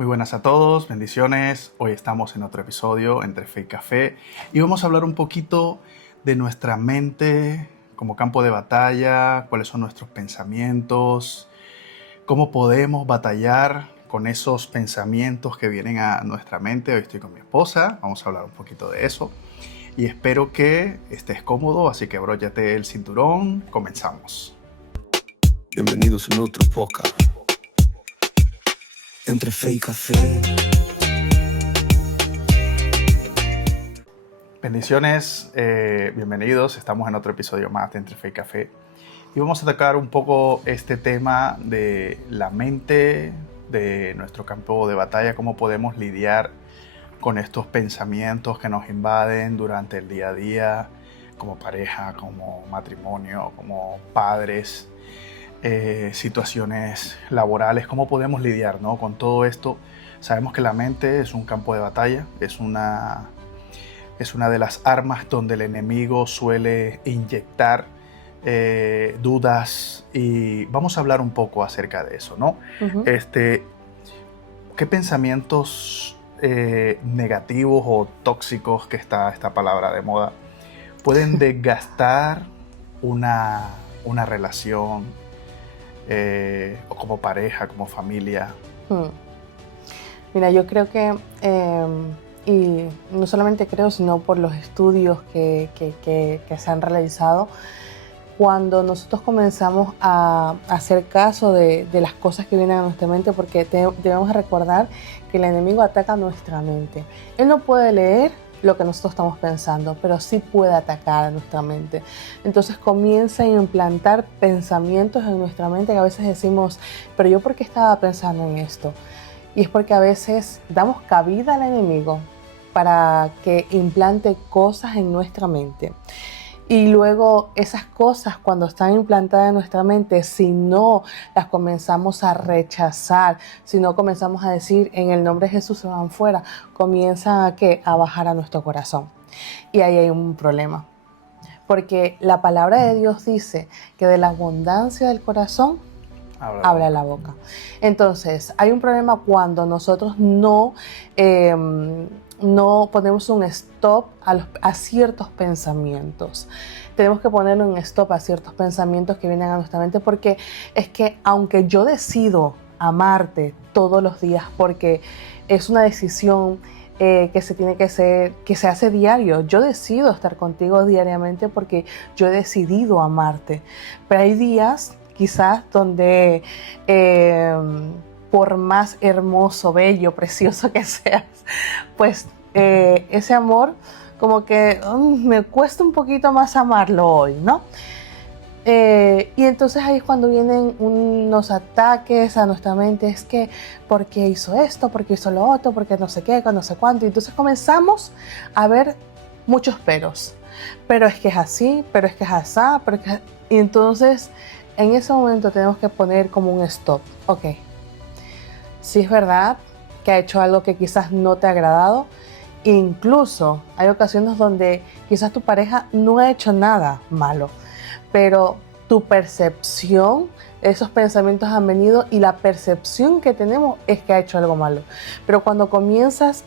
Muy buenas a todos, bendiciones. Hoy estamos en otro episodio entre Fe y Café y vamos a hablar un poquito de nuestra mente como campo de batalla, cuáles son nuestros pensamientos, cómo podemos batallar con esos pensamientos que vienen a nuestra mente. Hoy estoy con mi esposa, vamos a hablar un poquito de eso y espero que estés cómodo, así que abróchate el cinturón, comenzamos. Bienvenidos a otro podcast entre Fe y Café. Bendiciones, bienvenidos, estamos en otro episodio más de Entre Fe y Café y vamos a tocar un poco este tema de la mente, de nuestro campo de batalla, cómo podemos lidiar con estos pensamientos que nos invaden durante el día a día, como pareja, como matrimonio, como padres, situaciones laborales, cómo podemos lidiar, ¿no? Con todo esto. Sabemos que la mente es un campo de batalla, es una de las armas donde el enemigo suele inyectar dudas, y vamos a hablar un poco acerca de eso, ¿no? Uh-huh. ¿Qué pensamientos negativos o tóxicos, que está esta palabra de moda, pueden desgastar una relación, o como pareja, como familia? Mira, yo creo que, y no solamente creo, sino por los estudios que se han realizado, cuando nosotros comenzamos a hacer caso de las cosas que vienen a nuestra mente, porque debemos recordar que el enemigo ataca nuestra mente. Él no puede leer lo que nosotros estamos pensando, pero sí puede atacar a nuestra mente. Entonces comienza a implantar pensamientos en nuestra mente que a veces decimos, pero yo ¿por qué estaba pensando en esto? Y es porque a veces damos cabida al enemigo para que implante cosas en nuestra mente. Y luego esas cosas, cuando están implantadas en nuestra mente, si no las comenzamos a rechazar, si no comenzamos a decir en el nombre de Jesús se van fuera, comienzan a ¿qué? A bajar a nuestro corazón. Y ahí hay un problema. Porque la palabra de Dios dice que de la abundancia del corazón habla la boca. Entonces, hay un problema cuando nosotros no ponemos un stop a ciertos pensamientos. Tenemos que ponerle un stop a ciertos pensamientos que vienen a nuestra mente, porque es que aunque yo decido amarte todos los días, porque es una decisión que se hace diario. Yo decido estar contigo diariamente porque yo he decidido amarte. Pero hay días quizás donde por más hermoso, bello, precioso que seas, pues ese amor como que me cuesta un poquito más amarlo hoy, ¿no? Y entonces ahí es cuando vienen unos ataques a nuestra mente, es que ¿por qué hizo esto? ¿Por qué hizo lo otro? ¿Por qué no sé qué? No sé cuánto. Y entonces comenzamos a ver muchos peros. Pero es que es así, pero es que es asá, y entonces en ese momento tenemos que poner como un stop. Ok, sí es verdad que ha hecho algo que quizás no te ha agradado. Incluso hay ocasiones donde quizás tu pareja no ha hecho nada malo, pero tu percepción, esos pensamientos han venido y la percepción que tenemos es que ha hecho algo malo. Pero cuando comienzas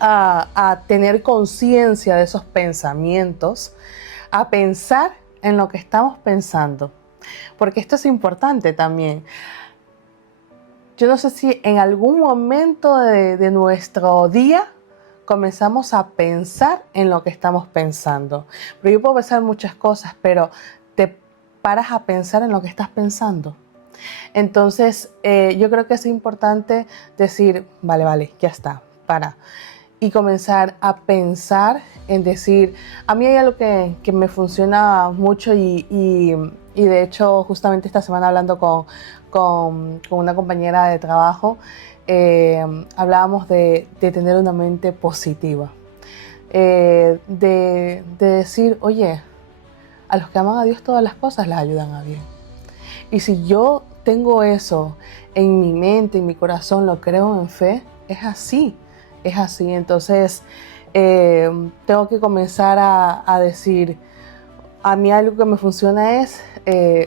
a tener conciencia de esos pensamientos, a pensar en lo que estamos pensando, porque esto es importante también. Yo no sé si en algún momento de nuestro día comenzamos a pensar en lo que estamos pensando. Pero yo puedo pensar muchas cosas, pero te paras a pensar en lo que estás pensando. Entonces, yo creo que es importante decir, vale, ya está, para. Y comenzar a pensar en decir, a mí hay algo que me funciona mucho y de hecho justamente esta semana hablando con una compañera de trabajo, hablábamos de tener una mente positiva, de decir, oye, a los que aman a Dios todas las cosas les ayudan a bien. Y si yo tengo eso en mi mente, en mi corazón, lo creo en fe, es así. Entonces tengo que comenzar a decir, a mí algo que me funciona es,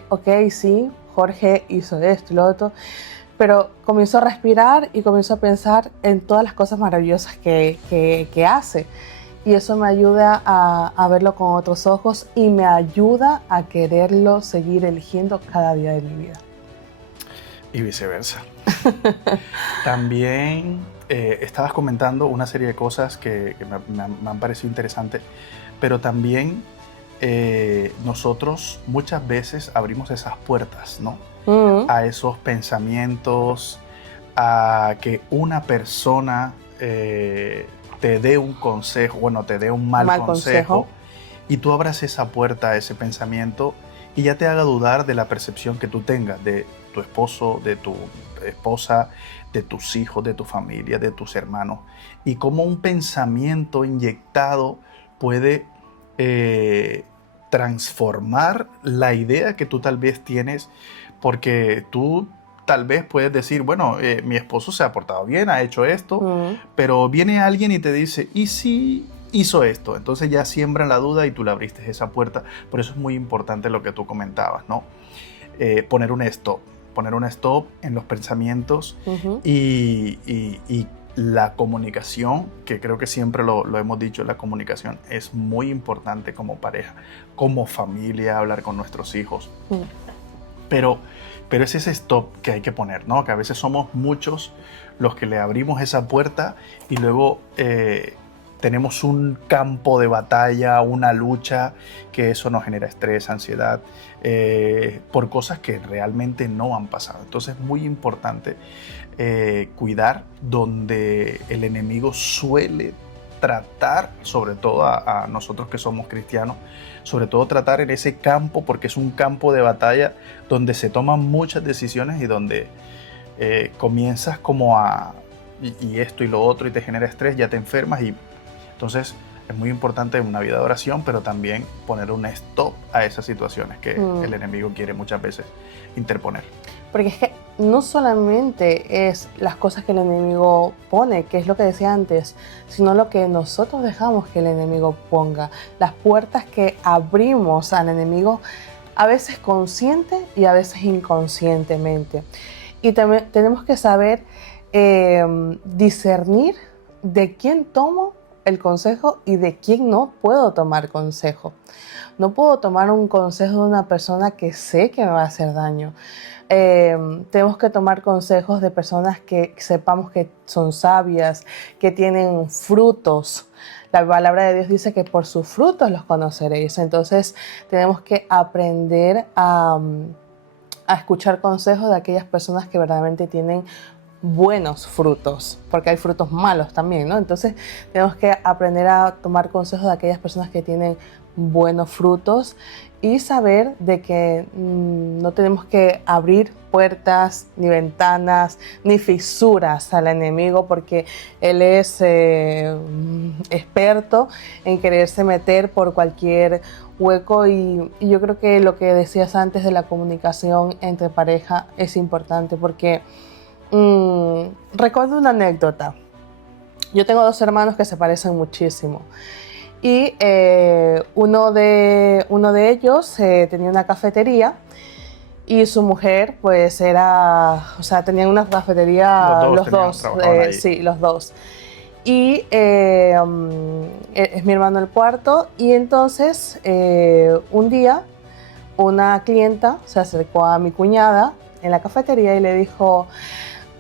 ok, sí, Jorge hizo esto y lo otro, pero comienzo a respirar y comienzo a pensar en todas las cosas maravillosas que hace. Y eso me ayuda a verlo con otros ojos y me ayuda a quererlo seguir eligiendo cada día de mi vida. Y viceversa. También estabas comentando una serie de cosas que me han parecido interesantes, pero también nosotros muchas veces abrimos esas puertas, ¿no? A esos pensamientos, a que una persona te dé un consejo, bueno, te dé un mal consejo, y tú abras esa puerta a ese pensamiento y ya te haga dudar de la percepción que tú tengas de tu esposo, de tu esposa, de tus hijos, de tu familia, de tus hermanos, y cómo un pensamiento inyectado puede transformar la idea que tú tal vez tienes, porque tú tal vez puedes decir, bueno, mi esposo se ha portado bien, ha hecho esto, pero viene alguien y te dice, ¿y si hizo esto? Entonces ya siembra la duda y tú le abriste esa puerta. Por eso es muy importante lo que tú comentabas, ¿no? Poner un stop en los pensamientos y la comunicación, que creo que siempre lo hemos dicho, la comunicación es muy importante como pareja, como familia, hablar con nuestros hijos. Pero es ese stop que hay que poner, ¿no? Que a veces somos muchos los que le abrimos esa puerta y luego tenemos un campo de batalla, una lucha, que eso nos genera estrés, ansiedad, por cosas que realmente no han pasado. Entonces es muy importante cuidar donde el enemigo suele tratar, sobre todo a nosotros que somos cristianos, sobre todo tratar en ese campo, porque es un campo de batalla donde se toman muchas decisiones y donde comienzas como y esto y lo otro y te genera estrés, ya te enfermas, y entonces es muy importante una vida de oración, pero también poner un stop a esas situaciones que el enemigo quiere muchas veces interponer. Porque es que no solamente es las cosas que el enemigo pone, que es lo que decía antes, sino lo que nosotros dejamos que el enemigo ponga, las puertas que abrimos al enemigo, a veces consciente y a veces inconscientemente. Y también tenemos que saber discernir de quién tomo el consejo y de quién no puedo tomar consejo. No puedo tomar un consejo de una persona que sé que me va a hacer daño. Tenemos que tomar consejos de personas que sepamos que son sabias, que tienen frutos. La palabra de Dios dice que por sus frutos los conoceréis. Entonces tenemos que aprender a escuchar consejos de aquellas personas que verdaderamente tienen buenos frutos, porque hay frutos malos también, ¿no? Entonces tenemos que aprender a tomar consejos de aquellas personas que tienen buenos frutos y saber de que no tenemos que abrir puertas, ni ventanas, ni fisuras al enemigo, porque él es experto en quererse meter por cualquier hueco, y yo creo que lo que decías antes de la comunicación entre pareja es importante, porque recuerdo una anécdota. Yo tengo dos hermanos que se parecen muchísimo. Y uno de ellos tenía una cafetería y su mujer pues tenían una cafetería los dos, sí, los dos. Y es mi hermano el cuarto, y entonces un día una clienta se acercó a mi cuñada en la cafetería y le dijo: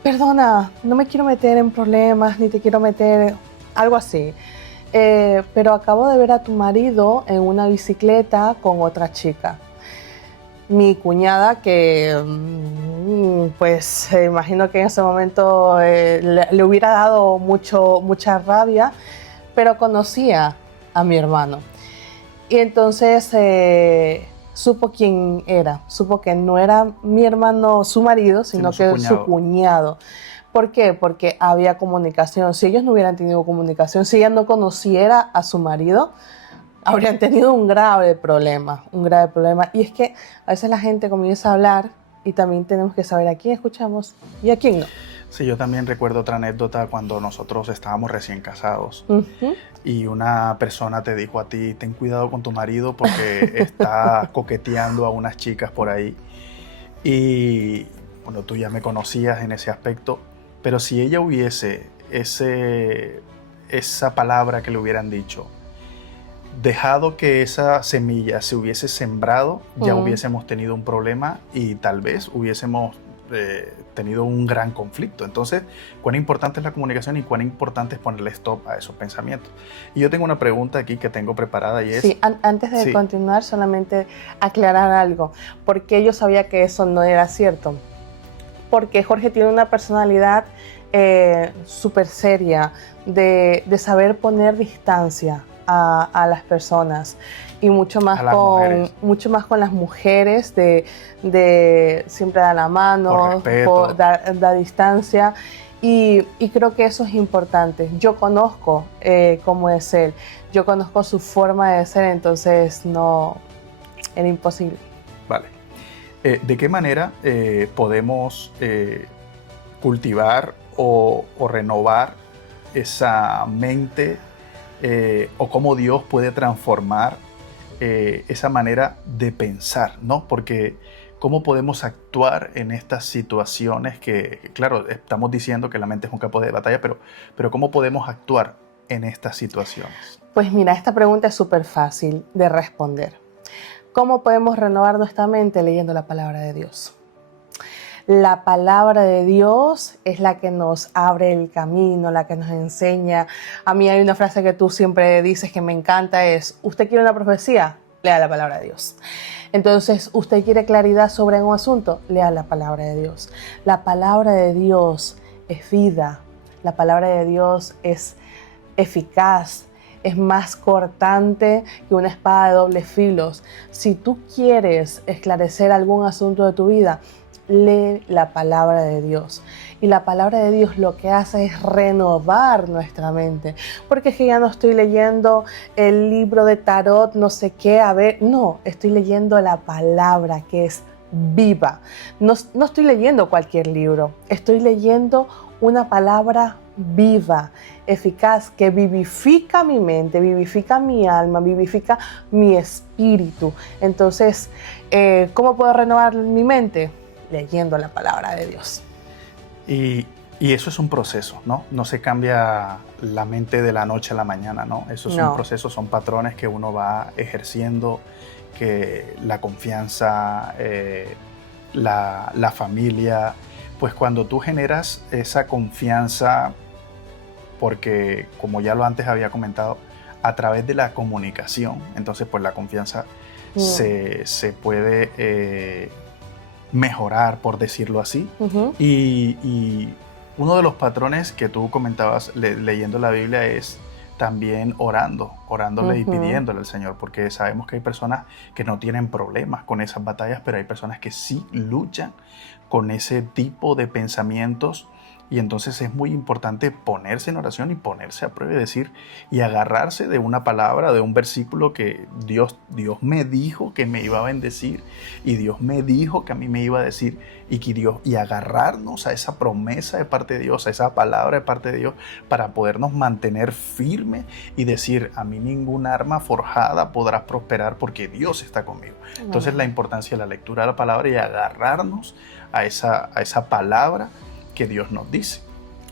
perdona, no me quiero meter en problemas, ni te quiero meter, algo así. Pero acabo de ver a tu marido en una bicicleta con otra chica. Mi cuñada, que pues imagino que en ese momento le hubiera dado mucha rabia, pero conocía a mi hermano. Y entonces supo quién era, supo que no era mi hermano su marido, sino que su cuñado. ¿Por qué? Porque había comunicación. Si ellos no hubieran tenido comunicación, si ella no conociera a su marido, habrían tenido un grave problema. Y es que a veces la gente comienza a hablar y también tenemos que saber a quién escuchamos y a quién no. Sí, yo también recuerdo otra anécdota cuando nosotros estábamos recién casados y una persona te dijo a ti: ten cuidado con tu marido porque está coqueteando a unas chicas por ahí. Y bueno, tú ya me conocías en ese aspecto, pero si ella hubiese esa palabra que le hubieran dicho, dejado que esa semilla se hubiese sembrado, ya hubiésemos tenido un problema y tal vez hubiésemos tenido un gran conflicto. Entonces, cuán importante es la comunicación y cuán importante es ponerle stop a esos pensamientos. Y yo tengo una pregunta aquí que tengo preparada y es... Sí, antes de continuar, solamente aclarar algo. ¿Por qué yo sabía que eso no era cierto? Porque Jorge tiene una personalidad súper seria de saber poner distancia a las personas y mucho más con las mujeres, de siempre dar la mano, dar distancia, y creo que eso es importante. Yo conozco cómo es él, yo conozco su forma de ser, entonces no, era imposible. Vale. ¿De qué manera podemos cultivar o renovar esa mente o cómo Dios puede transformar esa manera de pensar, ¿no? Porque cómo podemos actuar en estas situaciones que, claro, estamos diciendo que la mente es un campo de batalla, pero ¿cómo podemos actuar en estas situaciones? Pues mira, esta pregunta es súper fácil de responder. ¿Cómo podemos renovar nuestra mente? Leyendo la palabra de Dios. La palabra de Dios es la que nos abre el camino, la que nos enseña. A mí hay una frase que tú siempre dices que me encanta, es: ¿usted quiere una profecía? Lea la palabra de Dios. Entonces, ¿usted quiere claridad sobre un asunto? Lea la palabra de Dios. La palabra de Dios es vida. La palabra de Dios es eficaz. Es más cortante que una espada de dobles filos. Si tú quieres esclarecer algún asunto de tu vida, lee la palabra de Dios. Y la palabra de Dios lo que hace es renovar nuestra mente. Porque es que ya no estoy leyendo el libro de tarot, no sé qué, a ver. No, estoy leyendo la palabra que es viva. No estoy leyendo cualquier libro. Estoy leyendo una palabra viva, eficaz, que vivifica mi mente, vivifica mi alma, vivifica mi espíritu. Entonces, ¿cómo puedo renovar mi mente? Leyendo la palabra de Dios. Y eso es un proceso, ¿no? No se cambia la mente de la noche a la mañana, ¿no? Eso es un proceso, son patrones que uno va ejerciendo, que la confianza, la familia, pues cuando tú generas esa confianza, porque como ya lo antes había comentado, a través de la comunicación, entonces pues la confianza se puede mejorar, por decirlo así. Y uno de los patrones que tú comentabas leyendo la Biblia es también orándole y pidiéndole al Señor, porque sabemos que hay personas que no tienen problemas con esas batallas, pero hay personas que sí luchan con ese tipo de pensamientos. Y entonces es muy importante ponerse en oración y ponerse a prueba y decir y agarrarse de una palabra, de un versículo que Dios me dijo que me iba a bendecir y Dios me dijo que a mí me iba a decir y agarrarnos a esa promesa de parte de Dios, a esa palabra de parte de Dios para podernos mantener firmes y decir: a mí ninguna arma forjada podrá prosperar porque Dios está conmigo. Entonces la importancia de la lectura de la palabra y agarrarnos a esa palabra que Dios nos dice.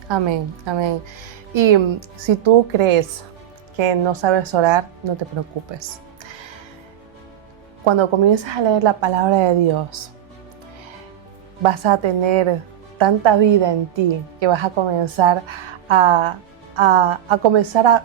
Amén, amén. Y si tú crees que no sabes orar, no te preocupes. Cuando comiences a leer la palabra de Dios, vas a tener tanta vida en ti que vas a comenzar a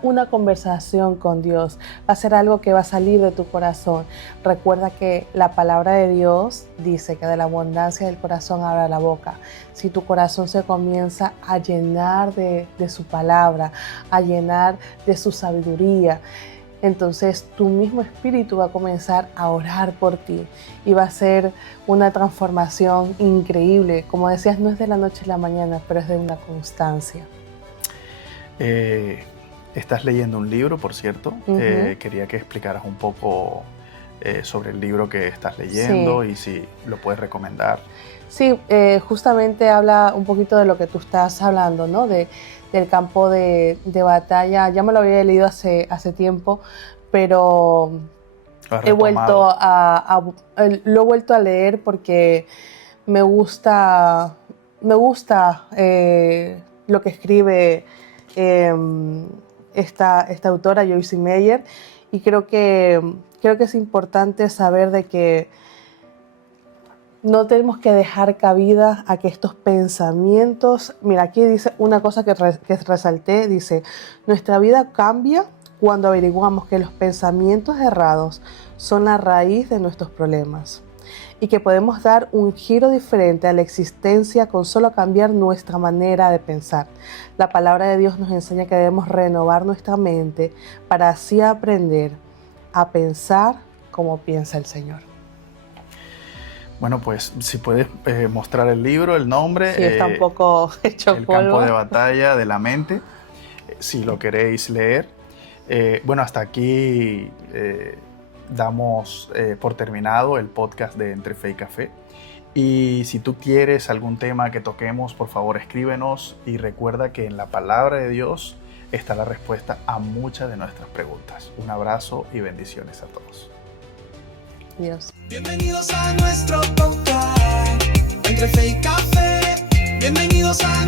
una conversación con Dios. Va a ser algo que va a salir de tu corazón. Recuerda que la palabra de Dios dice que de la abundancia del corazón habla la boca. Si tu corazón se comienza a llenar de su palabra, a llenar de su sabiduría, entonces tu mismo espíritu va a comenzar a orar por ti y va a ser una transformación increíble. Como decías, no es de la noche a la mañana, pero es de una constancia. Estás leyendo un libro, por cierto. Quería que explicaras un poco sobre el libro que estás leyendo y si lo puedes recomendar. Sí, justamente habla un poquito de lo que tú estás hablando, ¿no? Del campo de batalla. Ya me lo había leído hace lo he vuelto a leer porque me gusta lo que escribe esta autora, Joyce Meyer, y creo que es importante saber de que no tenemos que dejar cabida a que estos pensamientos... Mira, aquí dice una cosa que resalté, dice, nuestra vida cambia cuando averiguamos que los pensamientos errados son la raíz de nuestros problemas y que podemos dar un giro diferente a la existencia con solo cambiar nuestra manera de pensar. La palabra de Dios nos enseña que debemos renovar nuestra mente para así aprender a pensar como piensa el Señor. Bueno, pues si puedes mostrar el libro, el nombre. Sí, está un poco hecho El polvo. campo de batalla de la mente, si lo queréis leer. Bueno, hasta aquí damos por terminado el podcast de Entre Fe y Café. Y si tú quieres algún tema que toquemos, por favor escríbenos y recuerda que en la palabra de Dios está la respuesta a muchas de nuestras preguntas. Un abrazo y bendiciones a todos. Dios. Bienvenidos a nuestro podcast, Entre Fe y Café. Bienvenidos a